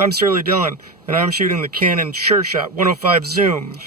I'm Surly Dylan, and I'm shooting the Canon Sureshot 105 zoom.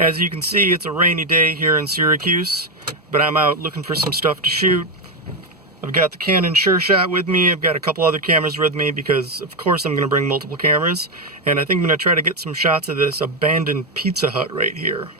As you can see, it's a rainy day here in Syracuse, but I'm out looking for some stuff to shoot. I've got the Canon Sureshot with me. I've got a couple other cameras with me because, of course, I'm going to bring multiple cameras. And I think I'm going to try to get some shots of this abandoned Pizza Hut right here.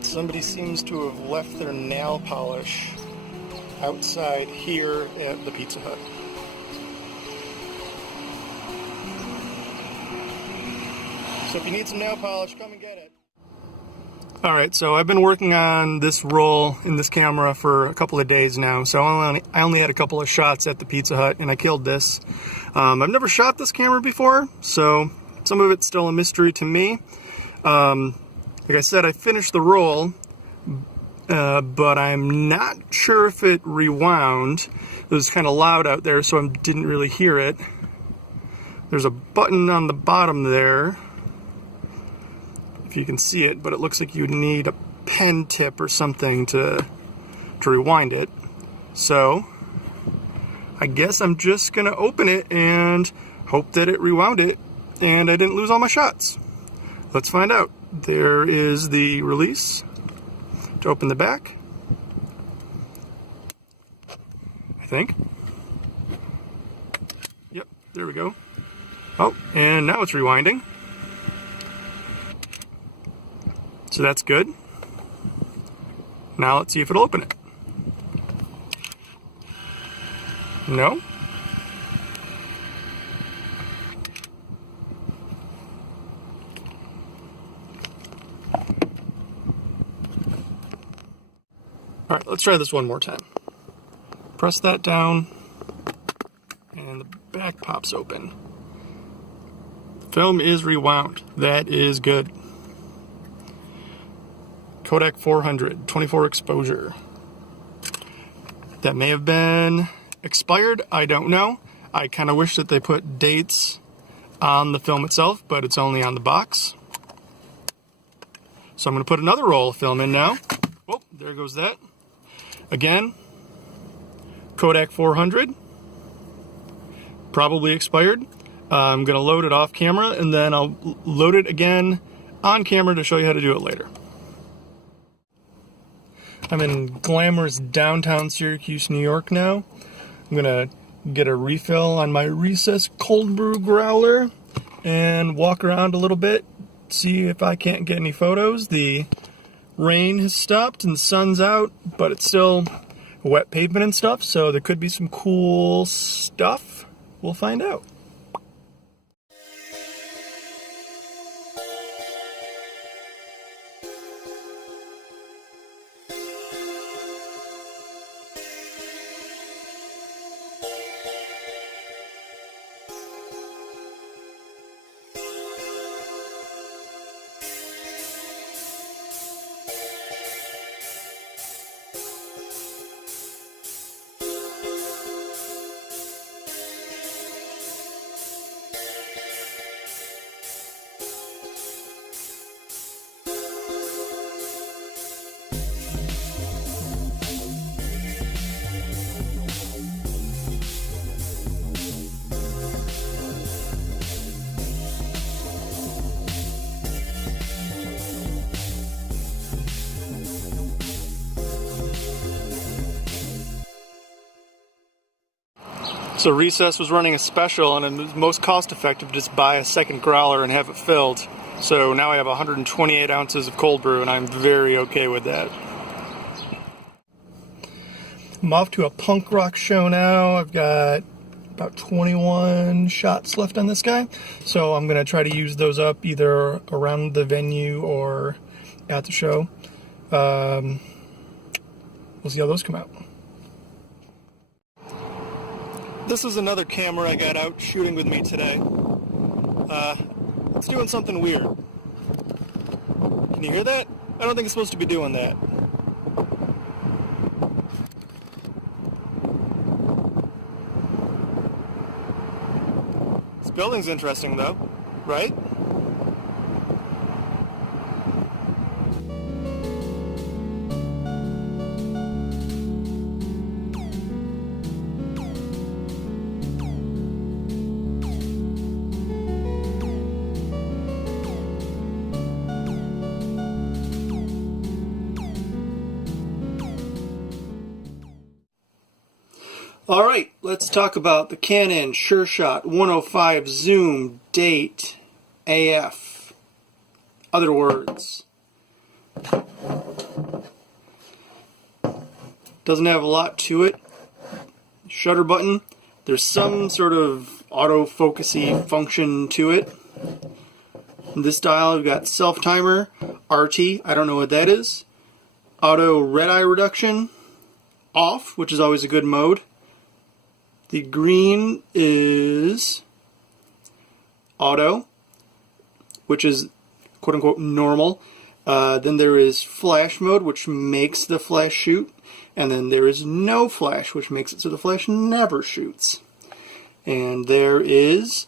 Somebody seems to have left their nail polish outside here at the Pizza Hut. So if you need some nail polish, come and get it. Alright, so I've been working on this roll in this camera for a couple of days now. So I only had a couple of shots at the Pizza Hut and I killed this. I've never shot this camera before, so some of it's still a mystery to me. Like I said, I finished the roll, but I'm not sure if it rewound. It was kind of loud out there, so I didn't really hear it. There's a button on the bottom there, if you can see it, but it looks like you need a pen tip or something to rewind it. So I guess I'm just going to open it and hope that it rewound it and I didn't lose all my shots. Let's find out. There is the release to open the back, I think. Yep, there we go. Oh, and now it's rewinding. So that's good. Now let's see if it'll open it. No? Alright, let's try this one more time. Press that down, and the back pops open. Film is rewound. That is good. Kodak 400, 24 exposure. That may have been expired, I don't know. I kind of wish that they put dates on the film itself, but it's only on the box. So I'm going to put another roll of film in now. Oh, there goes that. Again, Kodak 400, probably expired. I'm going to load it off camera and then I'll load it again on camera to show you how to do it later. I'm in glamorous downtown Syracuse, New York now. I'm going to get a refill on my Recess cold brew growler and walk around a little bit, see if I can't get any photos. The rain has stopped and the sun's out, but it's still wet pavement and stuff, so there could be some cool stuff. We'll find out. So Recess was running a special, and it was most cost effective to just buy a second growler and have it filled. So now I have 128 ounces of cold brew, and I'm very okay with that. I'm off to a punk rock show now. I've got about 21 shots left on this guy, so I'm going to try to use those up either around the venue or at the show. We'll see how those come out. This is another camera I got out shooting with me today. It's doing something weird. Can you hear that? I don't think it's supposed to be doing that. This building's interesting though, right? Alright, let's talk about the Canon Sureshot 105 Zoom Date AF. Other words. Doesn't have a lot to it. Shutter button. There's some sort of autofocusy function to it. In this dial, we've got self timer, RT, I don't know what that is. Auto red eye reduction, off, which is always a good mode. The green is auto, which is quote-unquote normal. Then there is flash mode, which makes the flash shoot. And then there is no flash, which makes it so the flash never shoots. And there is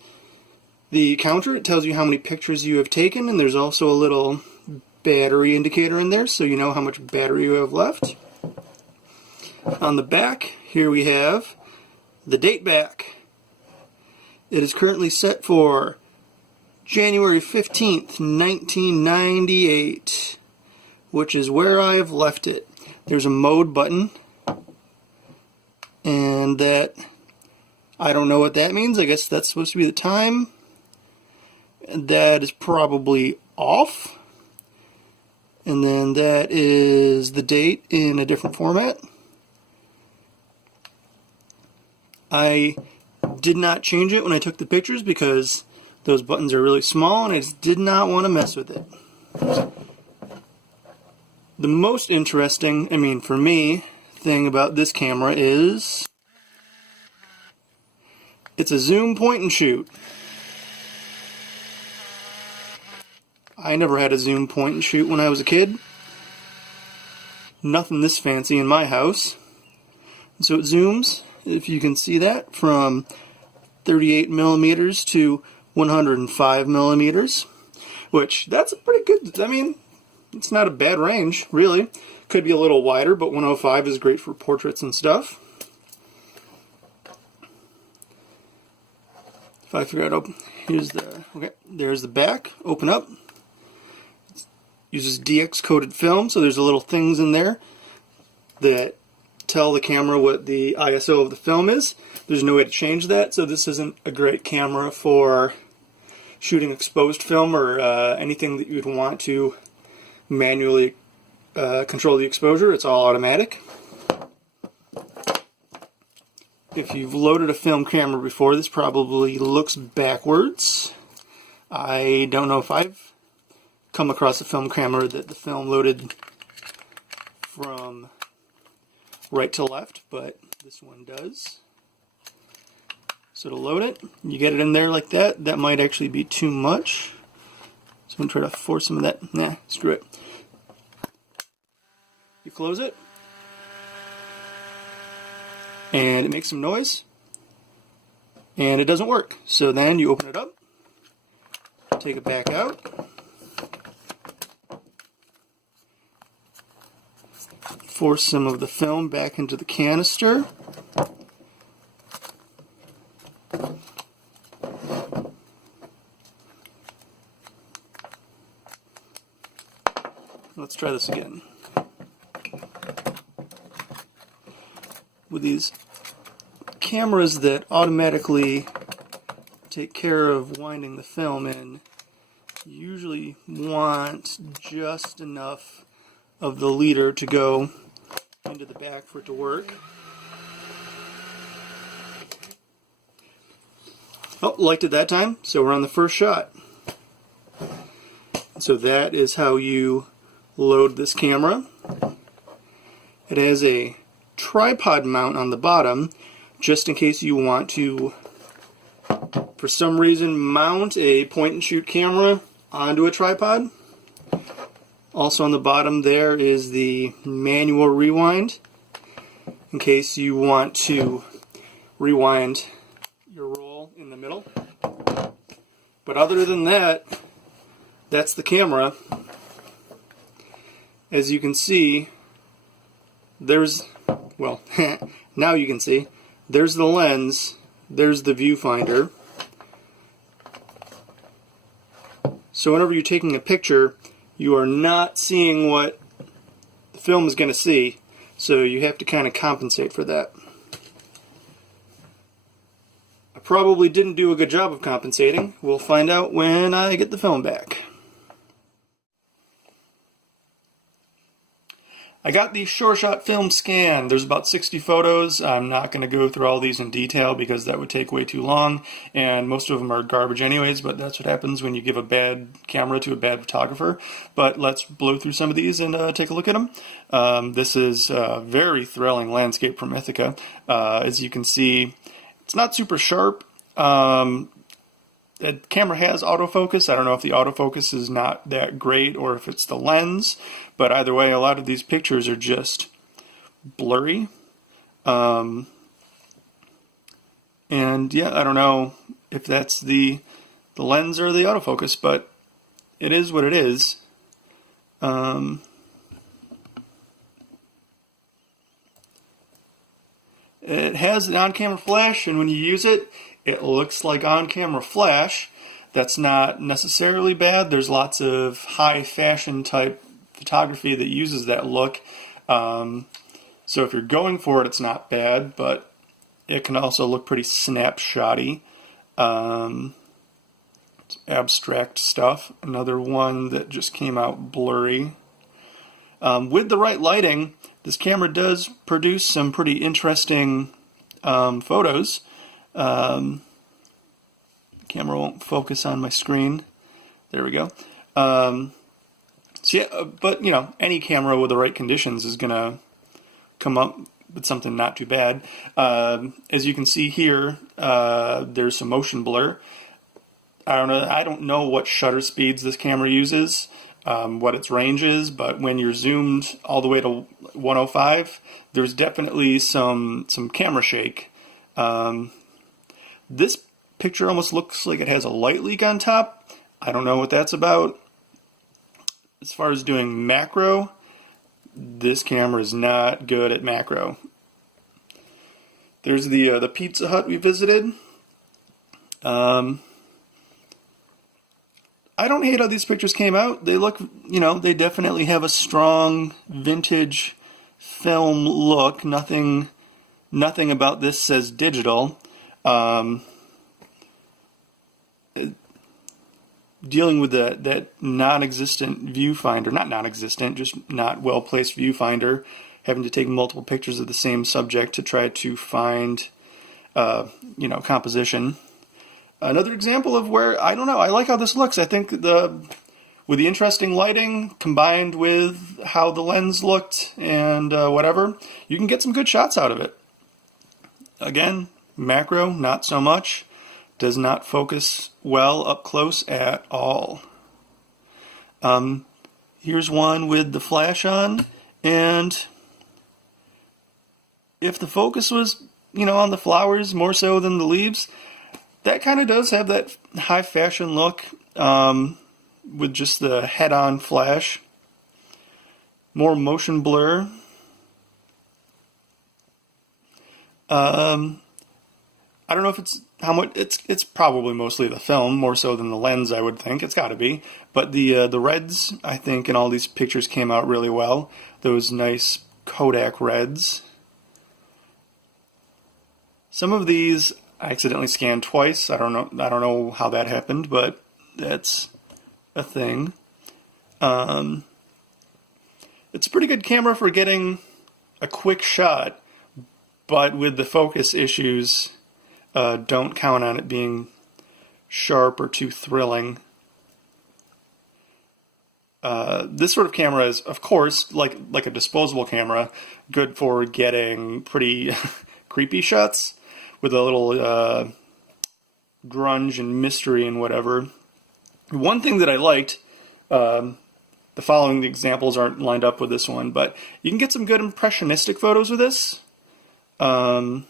the counter. It tells you how many pictures you have taken. And there's also a little battery indicator in there, so you know how much battery you have left. On the back, here we have the date back. It is currently set for January 15th, 1998, which is where I have left it. There's a mode button, and that, I don't know what that means. I guess that's supposed to be the time. That is probably off. And then that is the date in a different format. I did not change it when I took the pictures because those buttons are really small and I just did not want to mess with it. The most interesting, for me, thing about this camera is it's a zoom point and shoot. I never had a zoom point and shoot when I was a kid. Nothing this fancy in my house. So it zooms, if you can see that, from 38 millimeters to 105 millimeters, which that's a pretty good, it's not a bad range, really. Could be a little wider, but 105 is great for portraits and stuff. If I figure out, there's the back, open up. It uses DX coated film, so there's little things in there that tell the camera what the ISO of the film is. There's no way to change that, so this isn't a great camera for shooting exposed film or anything that you'd want to manually control the exposure. It's all automatic. If you've loaded a film camera before, this probably looks backwards. I don't know if I've come across a film camera that the film loaded from right to left, but this one does. So to load it, you get it in there like that. That might actually be too much. So I'm going to try to force some of that. Nah, screw it. You close it, and it makes some noise, and it doesn't work. So then you open it up, take it back out, force some of the film back into the canister. Let's try this again. With these cameras that automatically take care of winding the film in usually want just enough of the leader to go into the back for it to work. Oh, liked it that time, so we're on the first shot. So that is how you load this camera. It has a tripod mount on the bottom, just in case you want to, for some reason, mount a point-and-shoot camera onto a tripod. Also on the bottom there is the manual rewind, in case you want to rewind your roll in the middle. But other than that, that's the camera. As you can see, there's, well, now you can see, there's the lens, there's the viewfinder. So whenever you're taking a picture, you are not seeing what the film is going to see, so you have to kind of compensate for that. I probably didn't do a good job of compensating. We'll find out when I get the film back. I got the Sureshot film scan. There's about 60 photos. I'm not going to go through all these in detail because that would take way too long, and most of them are garbage anyways, but that's what happens when you give a bad camera to a bad photographer. But let's blow through some of these and take a look at them. This is a very thrilling landscape from Ithaca. As you can see, it's not super sharp. The camera has autofocus. I don't know if the autofocus is not that great or if it's the lens, but either way, a lot of these pictures are just blurry. And yeah, I don't know if that's the lens or the autofocus, but it is what it is. It has an on-camera flash, and when you use it, it looks like on-camera flash. That's not necessarily bad. There's lots of high fashion type photography that uses that look. So if you're going for it, it's not bad, but it can also look pretty snapshotty. It's abstract stuff. Another one that just came out blurry. With the right lighting, this camera does produce some pretty interesting photos. Camera won't focus on my screen. There we go. So yeah, but you know, any camera with the right conditions is gonna come up with something not too bad. As you can see here, there's some motion blur. I don't know what shutter speeds this camera uses, what its range is, but when you're zoomed all the way to 105, there's definitely some camera shake. This picture almost looks like it has a light leak on top. I don't know what that's about. As far as doing macro, this camera is not good at macro. There's the Pizza Hut we visited. I don't hate how these pictures came out. They look, you know, they definitely have a strong vintage film look. Nothing about this says digital. Dealing with that non-existent viewfinder, not non-existent, just not well-placed viewfinder, having to take multiple pictures of the same subject to try to find, you know, composition. Another example of where, I don't know, I like how this looks. I think with the interesting lighting combined with how the lens looked and whatever, you can get some good shots out of it. Again, macro, not so much. Does not focus well up close at all. Here's one with the flash on, and if the focus was, you know, on the flowers more so than the leaves, that kind of does have that high fashion look with just the head-on flash. More motion blur. I don't know if it's how much. It's probably mostly the film more so than the lens. I would think it's got to be. But the reds, I think, in all these pictures came out really well. Those nice Kodak reds. Some of these I accidentally scanned twice. I don't know how that happened, but that's a thing. It's a pretty good camera for getting a quick shot, but with the focus issues, don't count on it being sharp or too thrilling. This sort of camera is, of course, like a disposable camera, good for getting pretty creepy shots with a little grunge and mystery and whatever. One thing that I liked, the following examples aren't lined up with this one, but you can get some good impressionistic photos with this. Here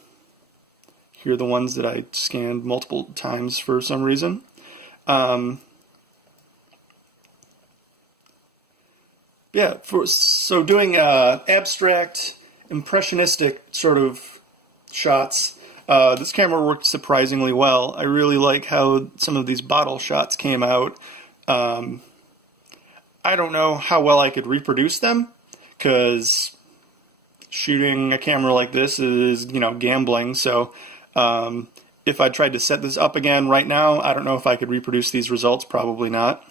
are the ones that I scanned multiple times for some reason. Yeah, so doing abstract, impressionistic sort of shots, this camera worked surprisingly well. I really like how some of these bottle shots came out. I don't know how well I could reproduce them, because shooting a camera like this is, gambling. So if I tried to set this up again right now, I don't know if I could reproduce these results. Probably not.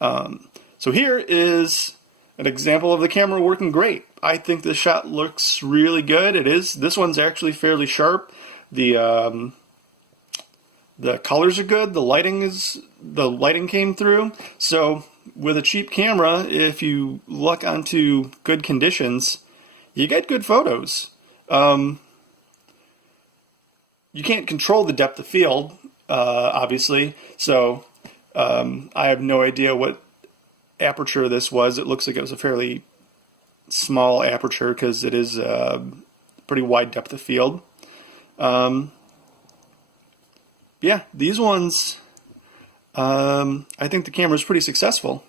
So here is an example of the camera working great. I think this shot looks really good. It is. This one's actually fairly sharp. The colors are good. The lighting came through. So with a cheap camera, if you luck onto good conditions, you get good photos. You can't control the depth of field, obviously. So I have no idea what aperture this was. It looks like it was a fairly small aperture because it is a pretty wide depth of field. Yeah, these ones, I think the camera's pretty successful.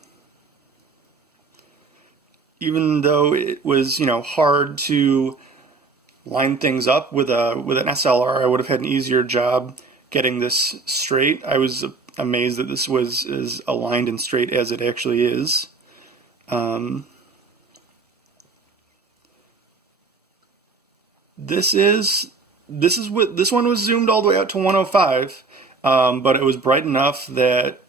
Even though it was, hard to line things up with an SLR, I would have had an easier job getting this straight. I was amazed that this was as aligned and straight as it actually is. This one was zoomed all the way out to 105, but it was bright enough that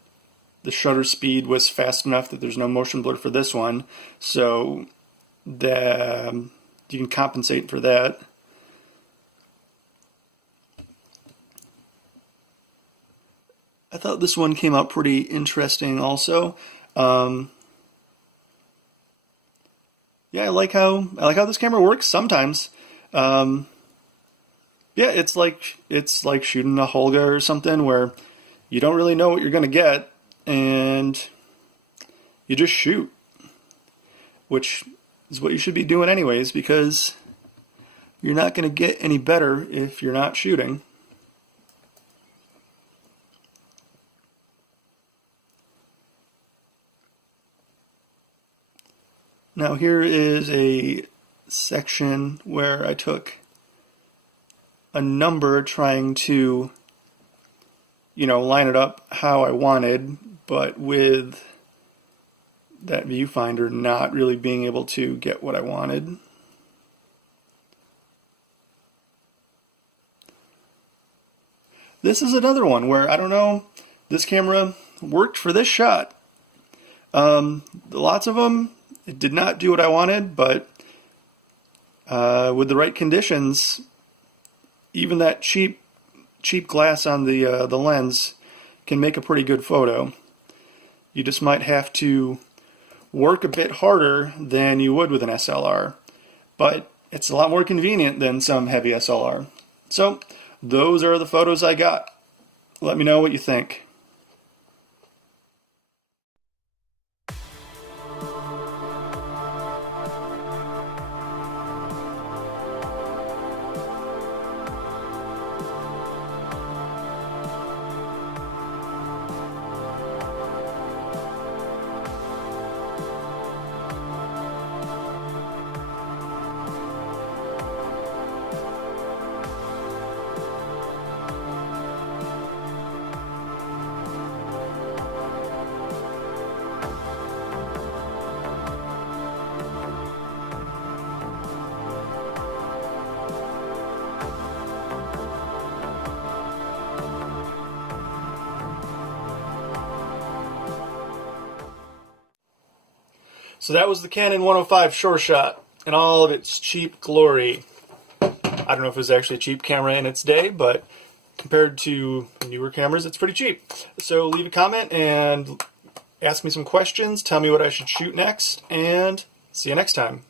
the shutter speed was fast enough that there's no motion blur for this one, so that you can compensate for that. I thought this one came out pretty interesting also. Yeah, I like how this camera works sometimes. Yeah, it's like shooting a Holga or something where you don't really know what you're gonna get and you just shoot, which is what you should be doing anyways, because you're not gonna get any better if you're not shooting. Now here is a section where I took a number trying to, line it up how I wanted, but with that viewfinder not really being able to get what I wanted. This is another one where I don't know, this camera worked for this shot. Lots of them, it did not do what I wanted, but with the right conditions, even that cheap glass on the lens can make a pretty good photo. You just might have to work a bit harder than you would with an SLR, but it's a lot more convenient than some heavy SLR. So those are the photos I got. Let me know what you think. So that was the Canon 105 Sureshot in all of its cheap glory. I don't know if it was actually a cheap camera in its day, but compared to newer cameras, it's pretty cheap. So leave a comment and ask me some questions, tell me what I should shoot next, and see you next time.